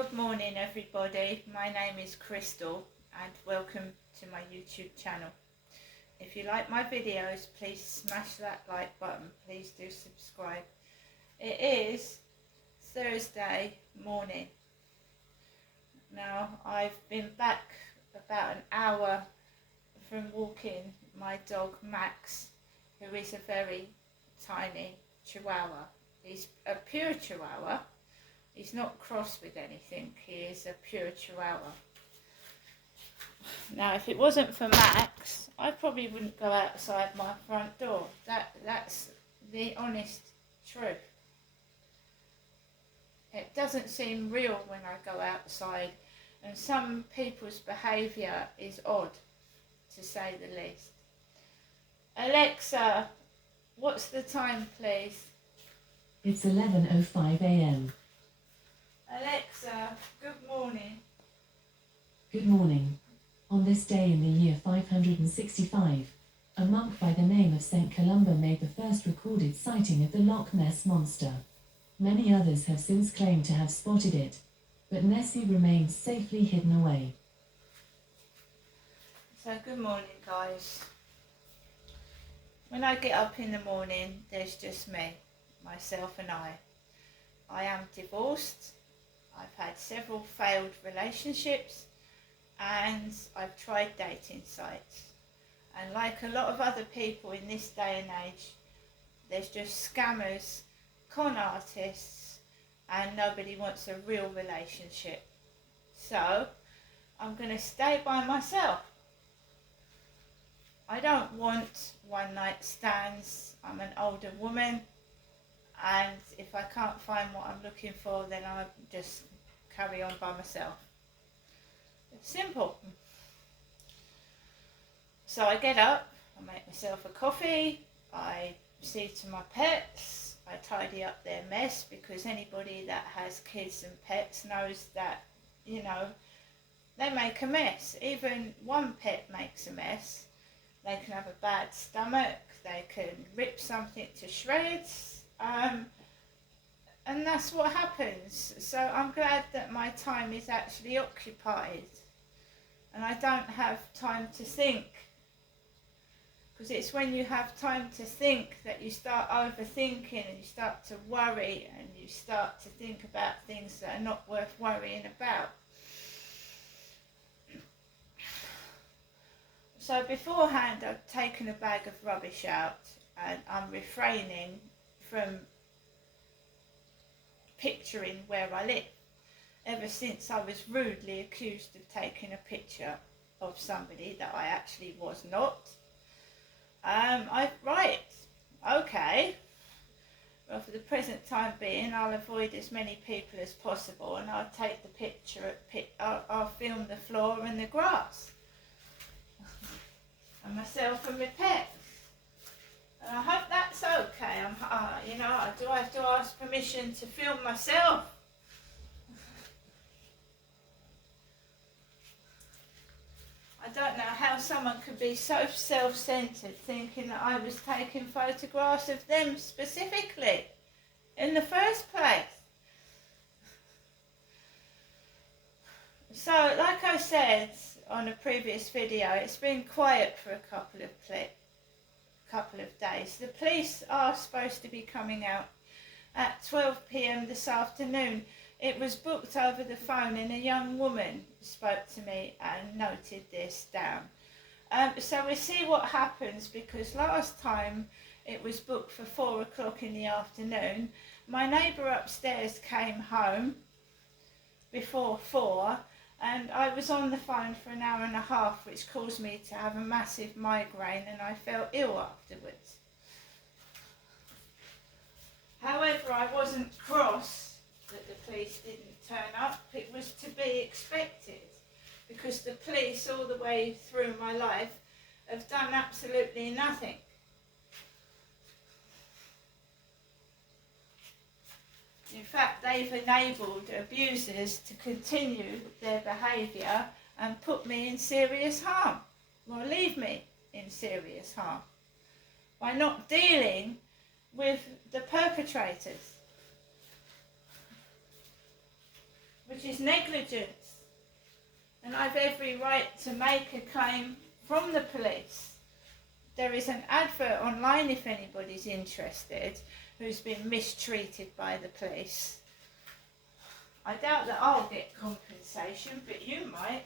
Good morning everybody, my name is Crystal and welcome to my YouTube channel. If you like my videos, please smash that like button, please do subscribe. It is Thursday morning. Now I've been back about an hour from walking my dog Max, who is a very tiny Chihuahua. He's a pure Chihuahua. He's not crossed with anything, he is a pure Chihuahua. Now if it wasn't for Max, I probably wouldn't go outside my front door. That's the honest truth. It doesn't seem real when I go outside, and some people's behaviour is odd, to say the least. Alexa, what's the time please? It's 11:05 a.m. Alexa, good morning. Good morning. On this day in the year 565, a monk by the name of St. Columba made the first recorded sighting of the Loch Ness Monster. Many others have since claimed to have spotted it, but Nessie remains safely hidden away. So good morning guys. When I get up in the morning, there's just me, myself and I. I am divorced. I've had several failed relationships and I've tried dating sites. And like a lot of other people in this day and age, there's just scammers, con artists, and nobody wants a real relationship. So I'm going to stay by myself. I don't want one night stands. I'm an older woman, and if I can't find what I'm looking for, then I'll just carry on by myself. It's simple. So I get up, I make myself a coffee, I see to my pets, I tidy up their mess, because anybody that has kids and pets knows that, you know, they make a mess. Even one pet makes a mess. They can have a bad stomach, they can rip something to shreds, and that's what happens. So I'm glad that my time is actually occupied and I don't have time to think, because it's when you have time to think that you start overthinking and you start to worry and you start to think about things that are not worth worrying about. So beforehand I've taken a bag of rubbish out and I'm refraining from picturing where I live, ever since I was rudely accused of taking a picture of somebody that I actually was not. Okay, well, for the present time being, I'll avoid as many people as possible and I'll take the picture, I'll film the floor and the grass and myself and my pets. And I hope that's okay. Do I have to ask permission to film myself? I don't know how someone could be so self-centered, thinking that I was taking photographs of them specifically in the first place. So, like I said on a previous video, it's been quiet for a couple of days. The police are supposed to be coming out at 12 p.m. this afternoon. It was booked over the phone and a young woman spoke to me and noted this down. So we'll see what happens, because last time it was booked for 4 o'clock in the afternoon. My neighbour upstairs came home before 4 and I was on the phone for an hour and a half, which caused me to have a massive migraine and I felt ill afterwards. However, I wasn't cross that the police didn't turn up. It was to be expected, because the police all the way through my life have done absolutely nothing. In fact, they've enabled abusers to continue their behaviour and put me in serious harm, or leave me in serious harm, by not dealing with the perpetrators. which is negligence. And I've every right to make a claim from the police. There is an advert online if anybody's interested who's been mistreated by the police. I doubt that I'll get compensation, but you might.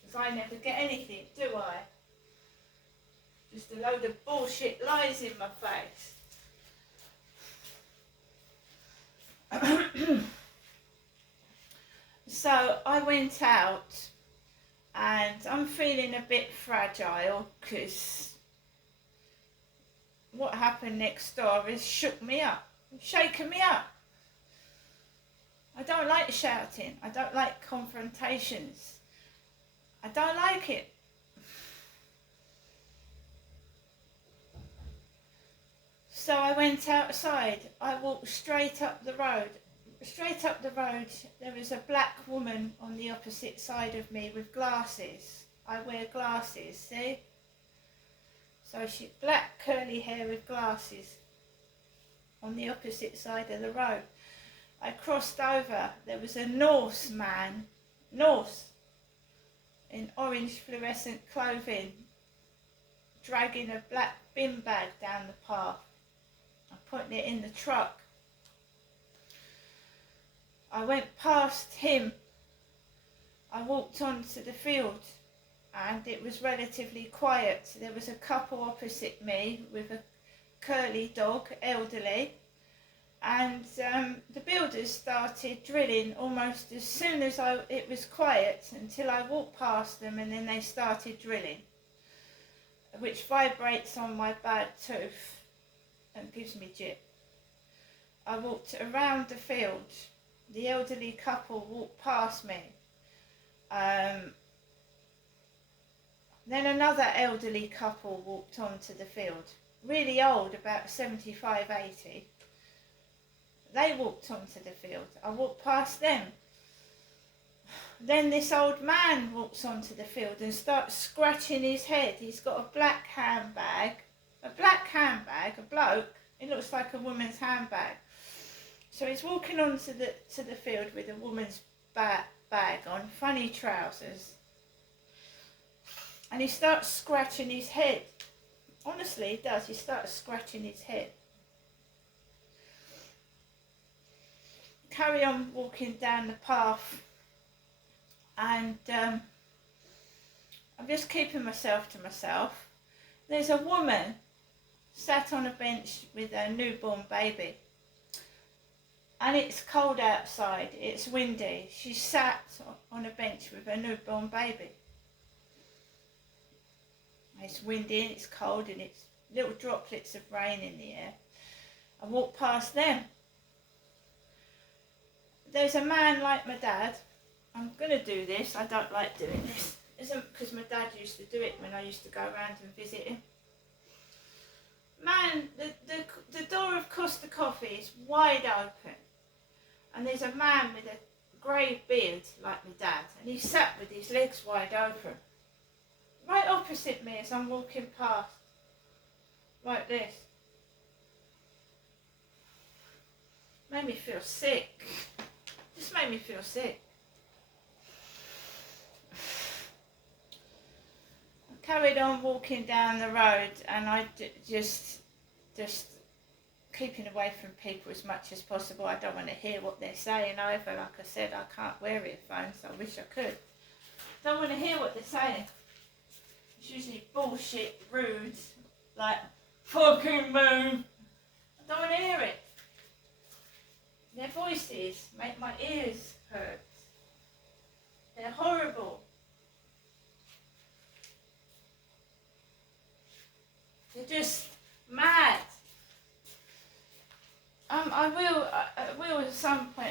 Because I never get anything, do I? Just a load of bullshit lies in my face. So I went out and I'm feeling a bit fragile because what happened next door has shook me up, shaken me up. I don't like shouting. I don't like confrontations. I don't like it. So I went outside. I walked straight up the road. Straight up the road, there was a black woman on the opposite side of me with glasses. I wear glasses, see? So she, black curly hair with glasses on the opposite side of the road. I crossed over. There was a Norse man, Norse, in orange fluorescent clothing, dragging a black bin bag down the path. I'm putting it in the truck. I went past him. I walked onto the field and it was relatively quiet. There was a couple opposite me with a curly dog, elderly, and the builders started drilling almost as soon as it was quiet until I walked past them, and then they started drilling, which vibrates on my bad tooth and gives me jip. I walked around the field. The elderly couple walked past me. Then another elderly couple walked onto the field. Really old, about 75, 80. They walked onto the field. I walked past them. Then this old man walks onto the field and starts scratching his head. He's got a black handbag. A bloke. It looks like a woman's handbag. So he's walking onto the field with a woman's bag on, funny trousers. And he starts scratching his head. Honestly, he does. He starts scratching his head. Carry on walking down the path. And I'm just keeping myself to myself. There's a woman sat on a bench with a newborn baby. And it's cold outside, it's windy. She sat on a bench with a newborn baby. It's windy and it's cold and it's little droplets of rain in the air. I walked past them. There's a man like my dad. I'm going to do this, I don't like doing this. Because my dad used to do it when I used to go around and visit him. Man, the door of Costa Coffee is wide open. And there's a man with a grey beard like my dad, and he sat with his legs wide open, right opposite me as I'm walking past, like this. Made me feel sick. Just made me feel sick. I carried on walking down the road, and I just keeping away from people as much as possible. I don't want to hear what they're saying either. Like I said, I can't wear earphones. I wish I could. Don't want to hear what they're saying. It's usually bullshit, rude, like, fucking move. I don't want to hear it. Their voices make my ears hurt. They're horrible. They're just mad. I will at some point.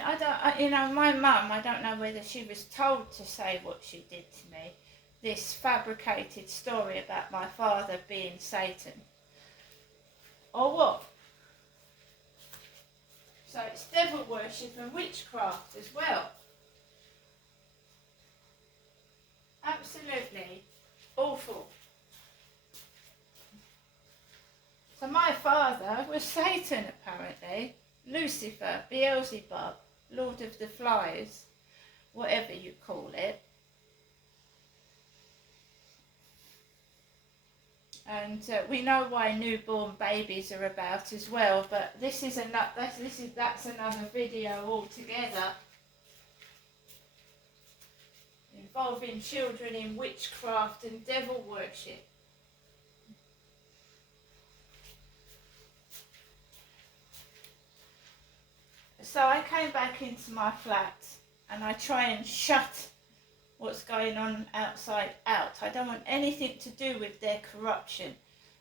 My mum, I don't know whether she was told to say what she did to me. This fabricated story about my father being Satan. Or what? So it's devil worship and witchcraft as well. Absolutely awful. So my father was Satan, apparently. Lucifer, Beelzebub, Lord of the Flies, whatever you call it. And we know why newborn babies are about as well, but that's another video altogether, involving children in witchcraft and devil worship. So I came back into my flat and I try and shut what's going on outside out. I don't want anything to do with their corruption.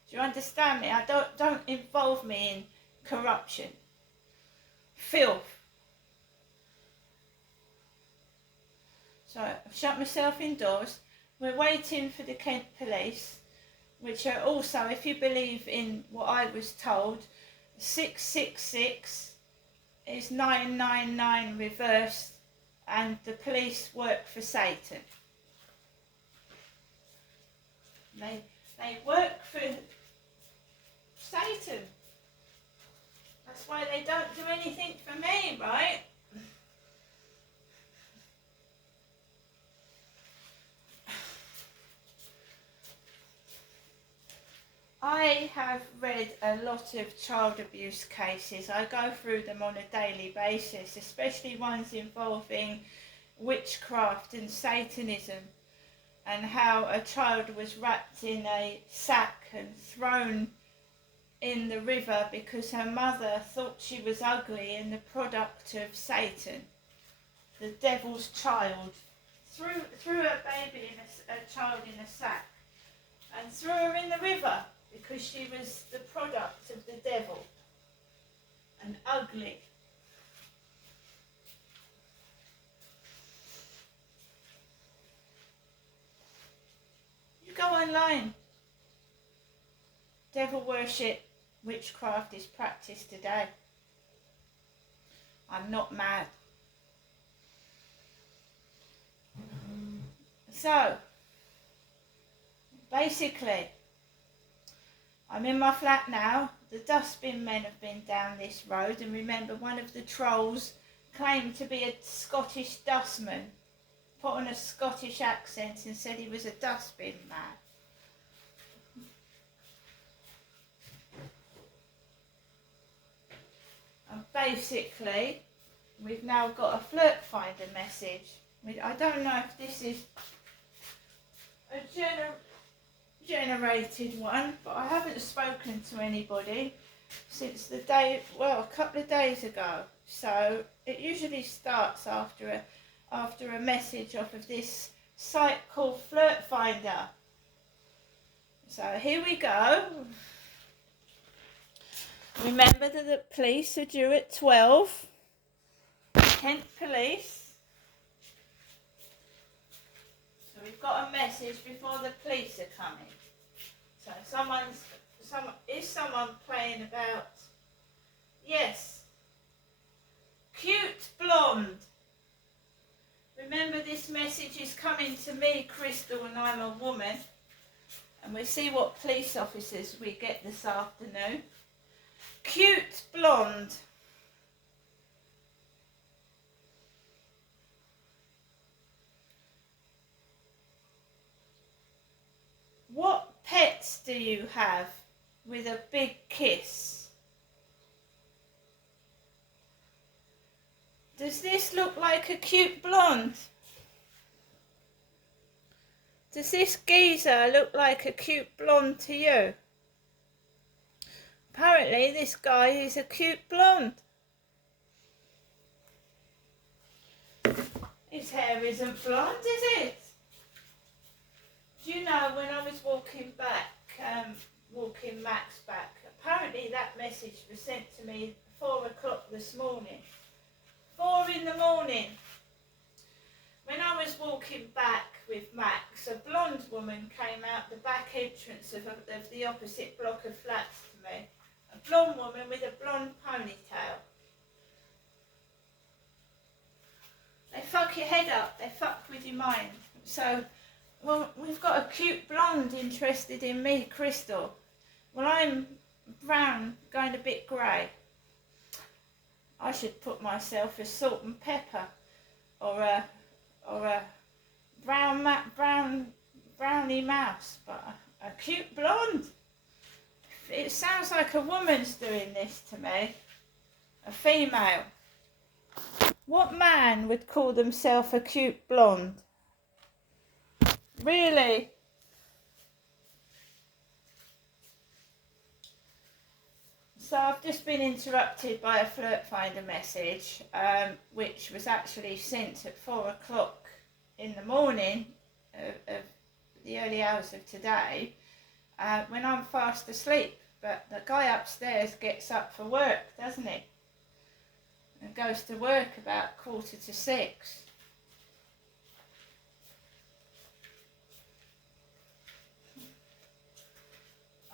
Do you understand me? Don't involve me in corruption, filth. So I've shut myself indoors. We're waiting for the Kent police, which are also, if you believe in what I was told, 666 is 999 reversed, and the police work for Satan. They work for Satan. That's why they don't do anything for me, right? I have read a lot of child abuse cases. I go through them on a daily basis, especially ones involving witchcraft and Satanism, and how a child was wrapped in a sack and thrown in the river because her mother thought she was ugly and the product of Satan, the devil's child. Threw a baby, a child in a sack, and threw her in the river because she was the product of the devil and ugly. You go online. Devil worship, witchcraft is practiced today. I'm not mad. So, basically, I'm in my flat now. The dustbin men have been down this road, and remember, one of the trolls claimed to be a Scottish dustman, put on a Scottish accent and said he was a dustbin man. And basically, we've now got a flirt finder message. I don't know if this is a generated one, but I haven't spoken to anybody since a couple of days ago. So it usually starts after a message off of this site called Flirt Finder. So here we go. Remember that the police are due at 12. Kent police. So we've got a message before the police are coming. So is someone playing about? Yes. Cute blonde. Remember, this message is coming to me, Crystal, and I'm a woman. And we'll see what police officers we get this afternoon. Cute blonde. What pets do you have with a big kiss? Does this look like a cute blonde? Does this geezer look like a cute blonde to you? Apparently this guy is a cute blonde. His hair isn't blonde, is it? Do you know, when I was walking Max back, apparently that message was sent to me at 4 o'clock this morning. 4 in the morning. When I was walking back with Max, a blonde woman came out the back entrance of the opposite block of flats to me. A blonde woman with a blonde ponytail. They fuck your head up, they fuck with your mind. So, well, we've got a cute blonde interested in me, Crystal. Well, I'm brown, going a bit grey. I should put myself as Salt and Pepper, or a brownie mouse, but a cute blonde. It sounds like a woman's doing this to me, a female. What man would call themselves a cute blonde? Really? So I've just been interrupted by a Flirt Finder message, which was actually sent at 4 o'clock in the morning of the early hours of today, when I'm fast asleep. But the guy upstairs gets up for work, doesn't he? And goes to work about 5:45.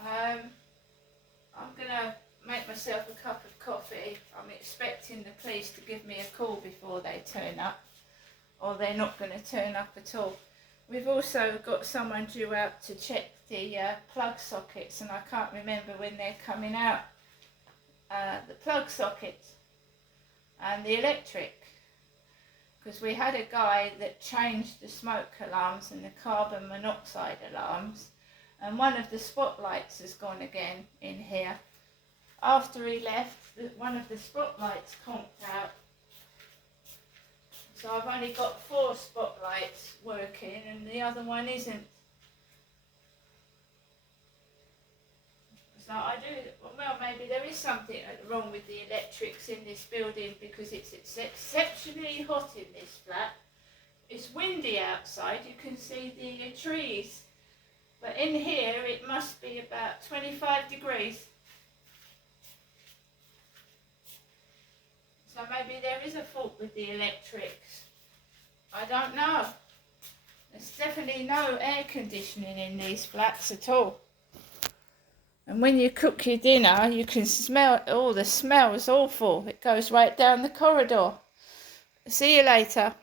I'm going to make myself a cup of coffee. I'm expecting the police to give me a call before they turn up, or they're not going to turn up at all. We've also got someone due out to check the plug sockets, and I can't remember when they're coming out. The plug sockets and the electric, because we had a guy that changed the smoke alarms and the carbon monoxide alarms, and one of the spotlights has gone again in here. After he left, one of the spotlights conked out. So I've only got 4 spotlights working and the other one isn't. So I do, well, maybe there is something wrong with the electrics in this building, because it's exceptionally hot in this flat. It's windy outside, you can see the trees. But in here it must be about 25 degrees. So maybe there is a fault with the electrics. I don't know. There's definitely no air conditioning in these flats at all. And when you cook your dinner, you can smell, oh, the smell is awful. It goes right down the corridor. See you later.